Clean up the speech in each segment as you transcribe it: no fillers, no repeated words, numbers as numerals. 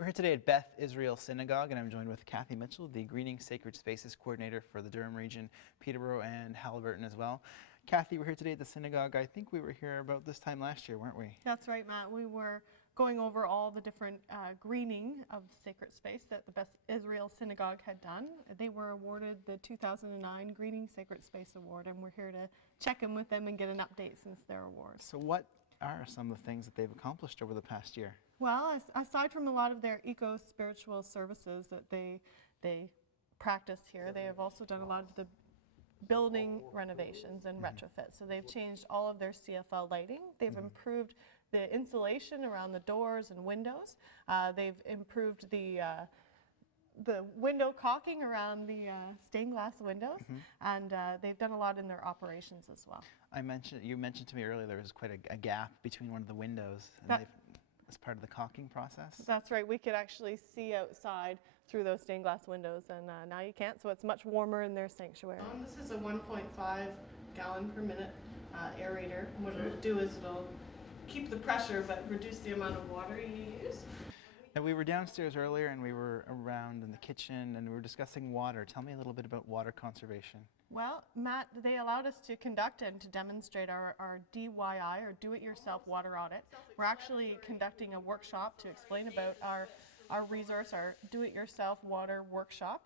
We're here today at Beth Israel Synagogue, and I'm joined with Kathy Mitchell, the Greening Sacred Spaces Coordinator for the Durham Region, Peterborough and Haliburton as well. Kathy, we're here today at the synagogue. I think we were here about this time last year, weren't we? That's right, Matt. We were going over all the different greening of sacred space that the Beth Israel Synagogue had done. They were awarded the 2009 Greening Sacred Space Award, and we're here to check in with them and get an update since their award. So what are some of the things that they've accomplished over the past year? Well, aside from a lot of their eco-spiritual services that they practice here, they have also done a lot of the building renovations and retrofits. So they've changed all of their CFL lighting. They've improved the insulation around the doors and windows. They've improved the window caulking around the stained glass windows, and they've done a lot in their operations as well. You mentioned to me earlier there was quite a gap between one of the windows, and as part of the caulking process? That's right. We could actually see outside through those stained glass windows, and now you can't, so it's much warmer in their sanctuary. This is a 1.5 gallon per minute aerator. What it'll do is it'll keep the pressure but reduce the amount of water you use. Now, we were downstairs earlier and we were around in the kitchen and we were discussing water. Tell me a little bit about water conservation. Well, Matt, they allowed us to conduct and to demonstrate our DIY, or do-it-yourself water audit. We're actually conducting a workshop to explain about our resource, our do-it-yourself water workshop.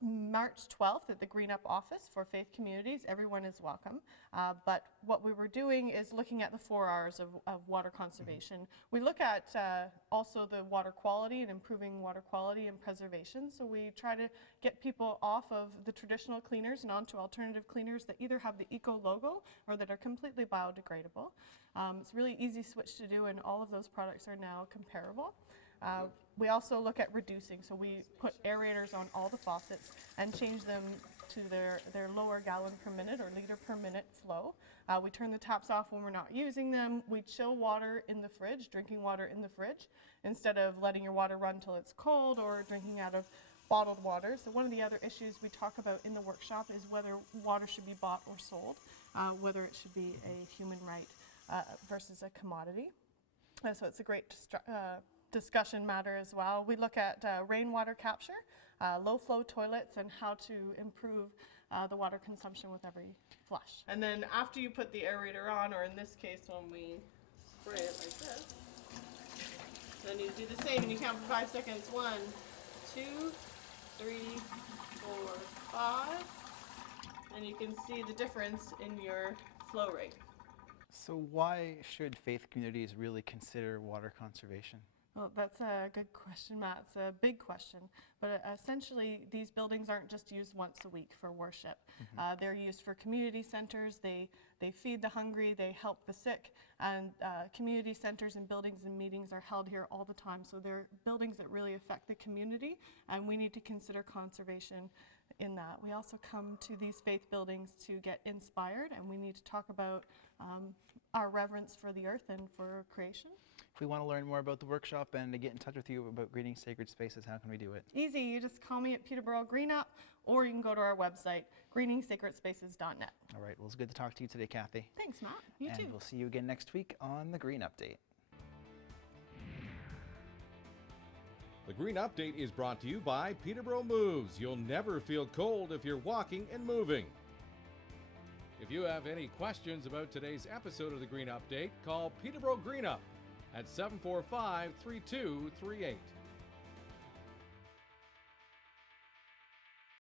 March 12th at the Green Up office for faith communities. Everyone is welcome. But what we were doing is looking at the 4 R's of water conservation. We look at also the water quality and improving water quality and preservation. So we try to get people off of the traditional cleaners and onto alternative cleaners that either have the eco logo or that are completely biodegradable. It's a really easy switch to do, and all of those products are now comparable. We also look at reducing, so we put aerators on all the faucets and change them to their lower gallon per minute or liter per minute flow. We turn the taps off when we're not using them. We chill water in the fridge, drinking water in the fridge, instead of letting your water run till it's cold or drinking out of bottled water. So one of the other issues we talk about in the workshop is whether water should be bought or sold, whether it should be a human right versus a commodity. So it's a great discussion matter as well. We look at rainwater capture, low flow toilets, and how to improve the water consumption with every flush. And then after you put the aerator on, or in this case when we spray it like this, then you do the same and you count for 5 seconds. 1, 2, 3, 4, 5, and you can see the difference in your flow rate. So why should faith communities really consider water conservation? Well, that's a good question, Matt. It's a big question. But essentially, these buildings aren't just used once a week for worship. They're used for community centers. They feed the hungry. They help the sick. And community centers and buildings and meetings are held here all the time. So they're buildings that really affect the community, and we need to consider conservation in that. We also come to these faith buildings to get inspired, and we need to talk about our reverence for the earth and for creation. If we want to learn more about the workshop and to get in touch with you about Greening Sacred Spaces, how can we do it? Easy. You just call me at Peterborough Green Up, or you can go to our website, greeningsacredspaces.net. All right. Well, it's good to talk to you today, Kathy. Thanks, Matt. You too. And we'll see you again next week on the Green Update. The Green Update is brought to you by Peterborough Moves. You'll never feel cold if you're walking and moving. If you have any questions about today's episode of the Green Update, call Peterborough Green Up at 745-3238.